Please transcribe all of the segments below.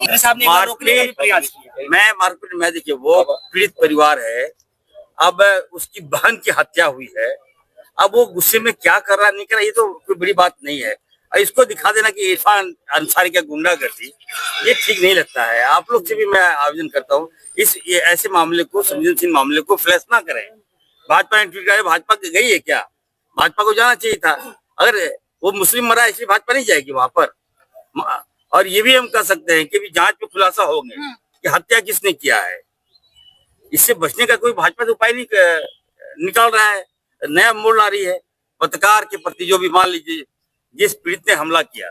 मारपीट में देखिए वो पीड़ित परिवार है। अब उसकी बहन की हत्या हुई है। अब वो गुस्से में क्या कर रहा नहीं कर रहा ये तो कोई बड़ी बात नहीं है। और इसको दिखा देना कि इरफान अंसारी का गुंडागर्दी ये ठीक नहीं लगता है। आप लोग से भी मैं आवेदन करता हूँ ऐसे मामले को, संवेदनशील मामले को फ्लैश ना करें। भाजपा ने ट्वीट किया, भाजपा गई है क्या? भाजपा को जाना चाहिए था। अगर वो मुस्लिम मरा इसलिए भाजपा नहीं जाएगी वहां पर। और ये भी हम कह सकते हैं कि जांच में खुलासा होंगे कि हत्या किसने किया है। इससे बचने का कोई भाजपा से उपाय नहीं निकाल रहा है। नया मोड़ ला रही है। पत्रकार के प्रति जो भी मान लीजिए जिस पीड़ित ने हमला किया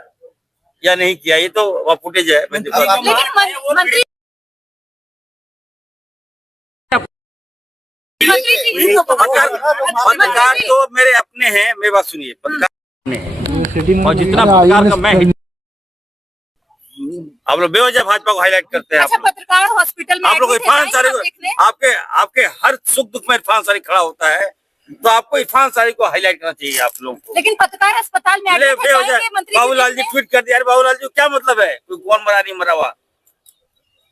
या नहीं किया ये तो फुटेज है। पत्रकार तो मेरे अपने हैं, मेरी बात सुनिए। पत्रकार और जितना पत्रकार का मैं आप लोग बेवजह भाजपा को हाईलाइट करते हैं। अच्छा, पत्रकार हॉस्पिटल में आप लोग इरफान अंसारी को आपके हर सुख दुख में इरफान अंसारी खड़ा होता है, तो आपको इरफान अंसारी को हाईलाइट करना चाहिए आप लोगों को। लेकिन पत्रकार अस्पताल में बाबूलाल जी ट्वीट कर दिया। बाबूलाल जी क्या मतलब है? कोई कौन मरा नहीं मरा हुआ?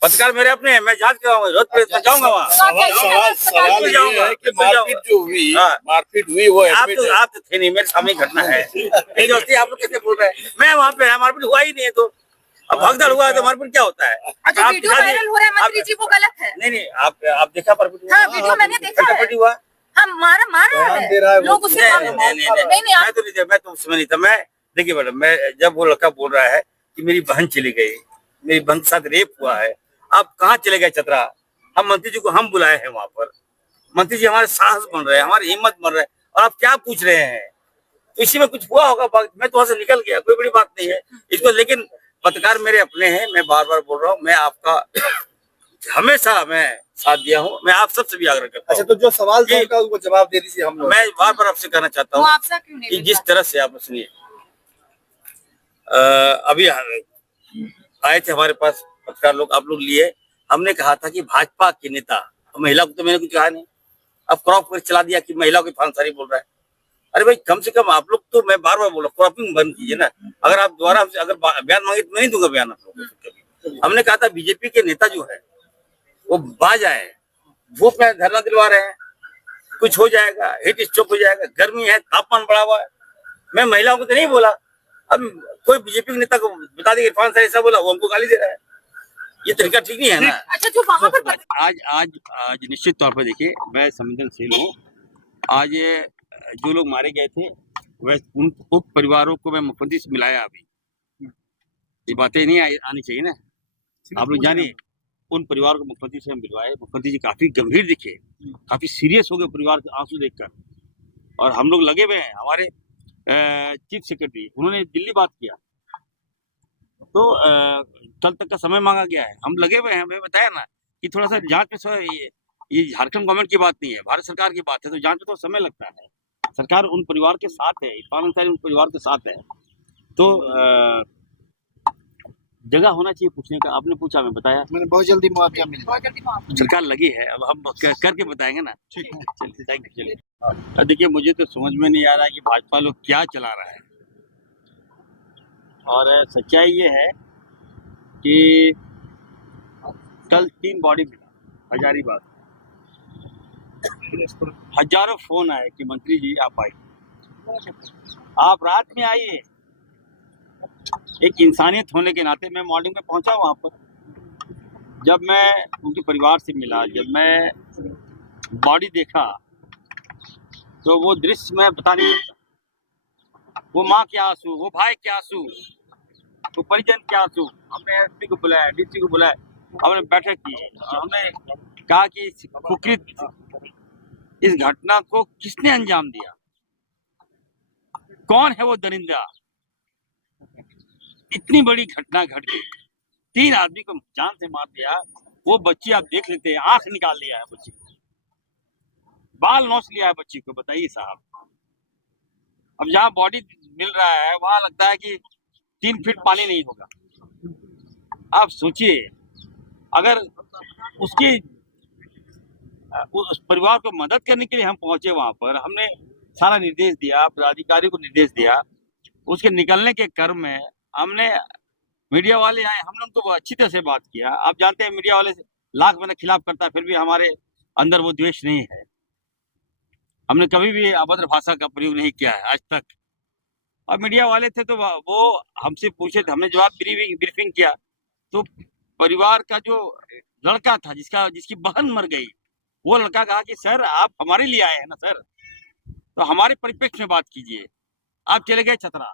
पत्रकार मेरे अपने हैं, मैं जांच कराऊंगा, रोज पे जाऊंगा वहाँ। मारपीट हुई वो आप तो थे नहीं, मेरे सामने घटना है। आप लोग कैसे बोल रहे हैं? मैं वहाँ पे मारपीट हुआ ही नहीं है तो अब भगदड़ हुआ है तो मारपीट क्या होता है? अच्छा, वीडियो वायरल हो रहा है मंत्री जी, वो गलत है। नहीं आप देखा मारपीट? हाँ, वीडियो मैंने देखा है। हुआ हम मारा है लोग उसे। मैं तो उसमें नहीं था। मैं देखिए मैडम, मैं जब वो लड़का बोल रहा है कि मेरी बहन चली गई, मेरी बहन के साथ रेप हुआ है, आप कहाँ चले गए चतरा? हम मंत्री जी को हम बुलाए हैं वहां पर। मंत्री जी हमारे साहस बन रहे हैं, हमारी हिम्मत बन रहे हैं, और आप क्या पूछ रहे हैं? तो इसी में कुछ हुआ होगा। मैं तो वहां से निकल गया, कोई बड़ी बात नहीं है इसको। लेकिन पत्रकार मेरे अपने हैं, मैं बार बार बोल रहा हूँ, मैं आपका हमेशा मैं साथ दिया हूँ। मैं आप सबसे भी आग्रह करता हूँ। अच्छा, तो जो सवाल था उनको जवाब दे दीजिए। हम लोग मैं बार बार आपसे कहना चाहता हूँ कि जिस तरह से आप सुनिए, अभी आए थे हमारे पास पत्रकार लोग, आप लोग लिए, हमने कहा था कि भाजपा के नेता, महिला को तो मैंने कुछ कहा नहीं, अब क्रॉप कर चला दिया कि महिला को इरफान अंसारी बोल रहा है। अरे भाई कम से कम आप लोग तो, मैं बार बार बोला, क्रॉपिंग बंद कीजिए ना। अगर आप दोबारा अगर बयान मांगे तो मैं नहीं दूंगा बयान आप लोगों को। हमने कहा था बीजेपी के नेता जो है वो बाज आए, वो पे धरना दिलवा रहे हैं, कुछ हो जाएगा, हीट स्ट्रोक हो जाएगा, गर्मी है, तापमान बढ़ा हुआ है। मैं महिलाओं को तो नहीं बोला। अब कोई बीजेपी के नेता को बता देगा इरफान अंसारी ऐसा बोला, वो हमको गाली दे रहा है। ये तरीका ठीक नहीं है ना। अच्छा, जो वहां पर आज निश्चित तौर पर देखिए, मैं संवेदनशील हूँ। आज जो लोग मारे गए थे वह उन परिवारों को मैं मुख्यमंत्री से मिलाया। अभी ये बातें नहीं आनी चाहिए ना। आप लोग जानिए, उन परिवार को मुख्यमंत्री से हम मिलवाए। मुख्यमंत्री जी काफी गंभीर दिखे, काफी सीरियस हो गए परिवार के आंसू देखकर। और हम लोग लगे हुए हैं, हमारे चीफ सेक्रेटरी उन्होंने दिल्ली बात किया, तो कल तक का समय मांगा गया है। हम लगे हुए हैं। हमें बताया ना कि थोड़ा सा जांच में, ये झारखंड गवर्नमेंट की बात नहीं है, भारत सरकार की बात है, तो जांच में थोड़ा समय लगता है। सरकार उन परिवार के साथ है, इरफान अंसारी उन परिवार के साथ है, तो जगह होना चाहिए पूछने का। आपने पूछा, मैं बताया, मैंने बहुत जल्दी मुआवजा मिल जाएगा। सरकार लगी है, अब हम करके बताएंगे ना। चलिए, थैंक यू। चलिए, देखिए मुझे तो समझ में नहीं आ रहा है कि भाजपा लोग क्या चला रहा है। और सच्चाई ये है कि कल 3 बॉडी मिला हजारीबाग। हजारों फोन आए कि मंत्री जी आप आइए, आप रात में आइए। एक इंसानियत होने के नाते मैं मॉर्निंग में पहुंचा वहां पर। जब मैं उनके परिवार से मिला, जब मैं बॉडी देखा, तो वो दृश्य मैं बता नहीं सकता। वो माँ के आंसू, वो भाई के आंसू, वो परिजन के आंसू। हमने एसपी को बुलाया, डीसी को बुलाया, हमने बैठक की, हमने कहा कि इस कुकृत, इस घटना को किसने अंजाम दिया, कौन है वो दरिंदा। इतनी बड़ी घटना घट गई, 3 आदमी को जान से मार दिया। वो बच्ची आप देख लेते हैं, आंख निकाल लिया है बच्ची, बाल नोच लिया है बच्ची को। बताइए साहब, अब जहाँ बॉडी मिल रहा है वहां लगता है कि 3 फीट पानी नहीं होगा। आप सोचिए, अगर उसकी उस परिवार को मदद करने के लिए हम पहुंचे वहां पर, हमने सारा निर्देश दिया, पदाधिकारी को निर्देश दिया, उसके निकलने के क्रम में हमने मीडिया वाले आए, हमने उनको अच्छी तरह से बात किया। आप जानते हैं मीडिया वाले लाख मैंने खिलाफ करता है, फिर भी हमारे अंदर वो द्वेष नहीं है। हमने कभी भी अभद्र भाषा का प्रयोग नहीं किया है आज तक। और मीडिया वाले थे तो वो हमसे पूछे थे, हमने जवाब ब्रीफिंग किया तो परिवार का जो लड़का था जिसकी बहन मर गई, वो लड़का कहा कि सर आप हमारे लिए आए हैं ना सर, तो हमारे परिप्रेक्ष्य में बात कीजिए। आप चले गए छतरा,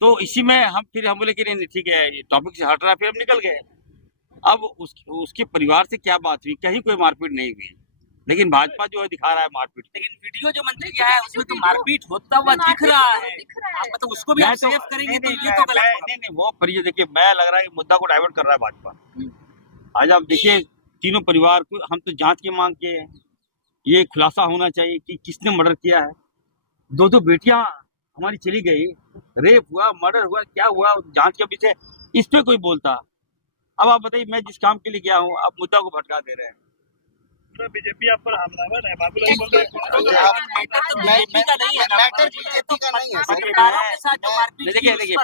तो इसी में हम बोले कि नहीं ठीक है ये टॉपिक से हट रहा है, फिर हम निकल गए। अब उसके परिवार से क्या बात हुई, कहीं कोई मारपीट नहीं हुई, लेकिन भाजपा जो है दिखा रहा है मारपीट। लेकिन वीडियो जो मंत्री का है उसमें तो मारपीट होता हुआ दिख रहा है, मतलब उसको भी आप सेव करेंगे तो ये तो गलत होगा। नहीं वो पर ये देखिए, मैं लग रहा है कि मुद्दा को डाइवर्ट कर रहा है भाजपा। आज आप देखिए तीनों परिवार को हम तो जांच की मांग किए हैं, ये खुलासा होना चाहिए कि किसने मर्डर किया है। दो बेटियां हमारी चली गई, रेप हुआ, मर्डर हुआ, क्या हुआ, जांच के पीछे इस पे कोई बोलता। अब आप बताइए, मैं जिस काम के लिए गया हूँ आप मुद्दा को भटका दे रहे हैं। बीजेपी आप पर हमलावर है, बाबूलाल बोल रहे हैं। देखिए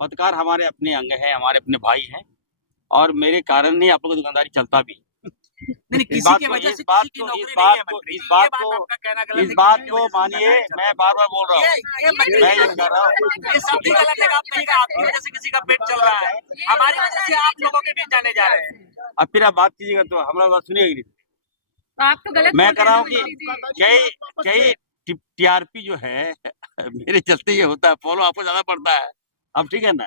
पत्रकार हमारे अपने अंग है, हमारे अपने भाई हैं, और मेरे कारण नहीं आप लोगों को दुकानदारी चलता भी। इस बात को मानिए, मैं बार बार बोल रहा हूँ, मैं ये कह रहा हूँ ये सब भी गलत है। आप कहेंगे आपकी वजह से किसी का पेट चल रहा है, हमारी वजह से आप लोगों के बीच जाने जा रहे हैं। अब फिर आप बात कीजिएगा तो हमारा बात सुनिएगी। आप तो गलत मैं कह रहा हूँ कि कई टीआरपी जो है मेरे चलते ये होता है, फॉलो आपको ज्यादा पड़ता है। अब ठीक है ना,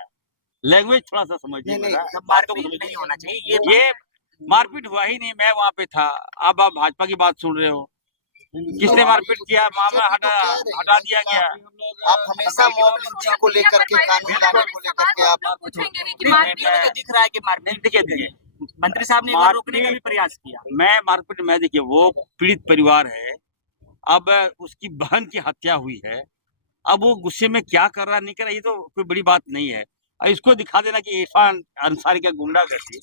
लैंग्वेज थोड़ा सा समझिए। मारपीट नहीं होना चाहिए, ये मारपीट हुआ ही नहीं, मैं वहाँ पे था। अब आप भाजपा की बात सुन रहे हो, किसने मारपीट किया, मामला हटा दिया गया। आप हमेशा मॉब लिंचिंग को लेकर के, कानून लाने को लेकर के आप पूछेंगे नहीं कि मारपीट दिख रहा है कि मारपीट। देखिए मंत्री साहब ने एक बार रोकने का भी प्रयास किया। मैं मारपीट में देखिए, वो पीड़ित परिवार है, अब उसकी बहन की हत्या हुई है, अब वो गुस्से में क्या कर रहा नहीं कर रहा ये तो कोई बड़ी बात नहीं है। इसको दिखा देना कि इरफान अंसारी का गुंडागर्दी,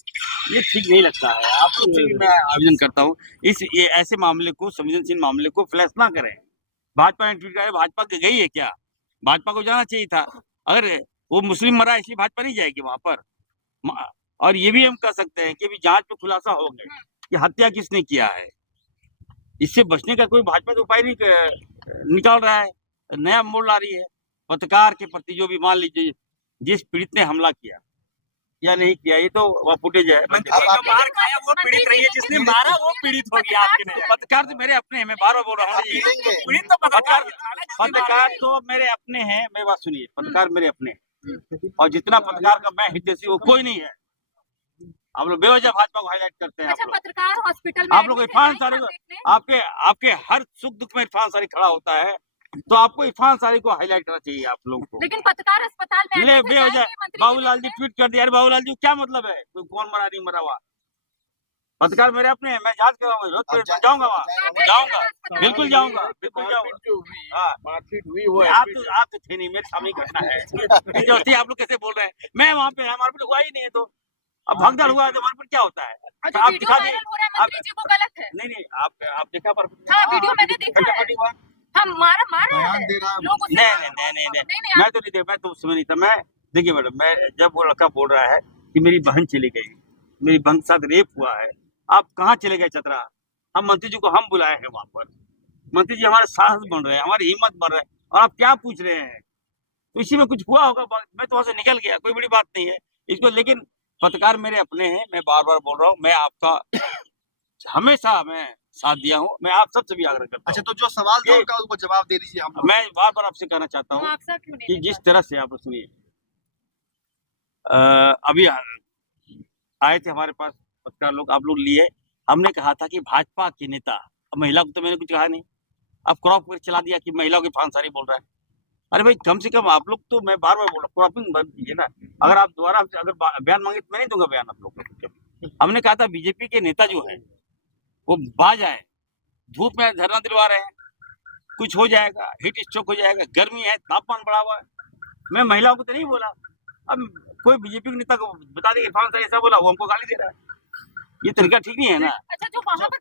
ये ठीक नहीं लगता है। आपको भी मैं आवेदन करता हूँ ये ऐसे मामले को, संवेदनशील मामले को फ्लैश ना करें। भाजपा ने ट्वीट किया, भाजपा के गई है क्या? भाजपा को जाना चाहिए था। अगर वो मुस्लिम मरा इसलिए भाजपा नहीं जाएगी वहां पर। और ये भी हम कह सकते हैं कि अभी जांच में खुलासा हो गया कि हत्या किसने किया है। इससे बचने का कोई भाजपा तो उपाय नहीं निकाल रहा है, नया मोड़ ला रही है। पत्रकार के प्रति जो भी, मान लीजिए जिस पीड़ित ने हमला किया या नहीं किया, ये तो वह फुटेज है। मार खाया वो पीड़ित रही है, जिसने मारा वो पीड़ित हो गया आपके नजर। पत्रकार तो मेरे अपने हैं, मैं बार बार बोल रहा हूँ। पीड़ित तो पत्रकार तो मेरे अपने हैं, मेरी बात सुनिए, पत्रकार मेरे अपने हैं, और जितना पत्रकार का मैं हितैषी वो कोई नहीं है। आप लोग बेवजह भाजपा को हाईलाइट करते हैं। अच्छा, पत्रकार हॉस्पिटल में आप लोग इरफान अंसारी को, आपके हर सुख दुख में इरफान अंसारी खड़ा होता है, तो आपको इरफान अंसारी को हाईलाइट करना चाहिए आप लोगों को। लेकिन पत्रकार अस्पताल में बेवजह बाबूलाल जी ट्वीट कर दिया। अरे बाबूलाल जी क्या मतलब है, कोई कौन मरा नहीं मरा हुआ? पत्रकार मेरे अपने हैं, मैं जांच कराऊंगा, जाऊंगा वहाँ, जाऊंगा, बिल्कुल जाऊंगा, बिल्कुल जाऊंगा। मारपीट हुई वो आप तो थे नहीं, मेरे सामने घटना है जो थी। आप लोग कैसे बोल रहे हैं? मैं वहाँ पे, मारपीट हुआ ही नहीं है, तो अब भगदड़ हुआ है तो मारपीट क्या होता है? आप दिखा दीजिए। वो गलत है। नहीं आप देखा पर वीडियो मैंने देखा है। हम मारा लोग नहीं, मैं तो नहीं देख, मैं तो उस समय नहीं था। मैं देखिए मैडम, मैं जब वो लड़का बोल रहा है कि मेरी बहन चली गई, मेरी बहन के साथ रेप हुआ है, आप कहाँ चले गए छतरा? हम मंत्री जी को हम बुलाए हैं वहां पर, मंत्री जी हमारे साहस बन रहे हैं, हमारी हिम्मत बढ़ रहे हैं, और आप क्या पूछ रहे हैं? तो इसी में कुछ हुआ होगा, मैं तो वहां से निकल गया, कोई बड़ी बात नहीं है इसको। लेकिन पत्रकार मेरे अपने हैं, मैं बार बार बोल रहा हूँ, मैं आपका हमेशा मैं साथ दिया हूँ, मैं आप सबसे भी आग्रह करता हूँ। अच्छा, तो जो सवाल था उनका उसको जवाब दे दीजिए। हम मैं बार बार आपसे कहना चाहता हूँ कि जिस तरह से आप सुनिए, अभी आए थे हमारे पास पत्रकार लोग, आप लोग लिए, हमने कहा था कि भाजपा के नेता, महिला को तो मैंने कुछ कहा नहीं, अब क्रॉप कर चला दिया कि महिलाओं की फांसारी बोल रहा है। अरे भाई कम से कम आप लोग तो, मैं बार बार बोल रहा हूँ, क्रॉपिंग बंद कीजिए ना। अगर आप दोबारा अगर बयान मांगे तो मैं नहीं दूंगा बयान आप लोग को। हमने कहा था बीजेपी के नेता जो है वो बाज आए, धूप में धरना दिलवा रहे हैं, कुछ हो जाएगा, हीट स्ट्रोक हो जाएगा, गर्मी है, तापमान बढ़ा हुआ है। मैं महिलाओं को तो नहीं बोला, अब कोई बीजेपी के नेता को बता दें इरफान साहब ऐसा बोला, वो हमको गाली दे रहा है, ये तरीका ठीक नहीं है ना। अच्छा, जो वहाँ पर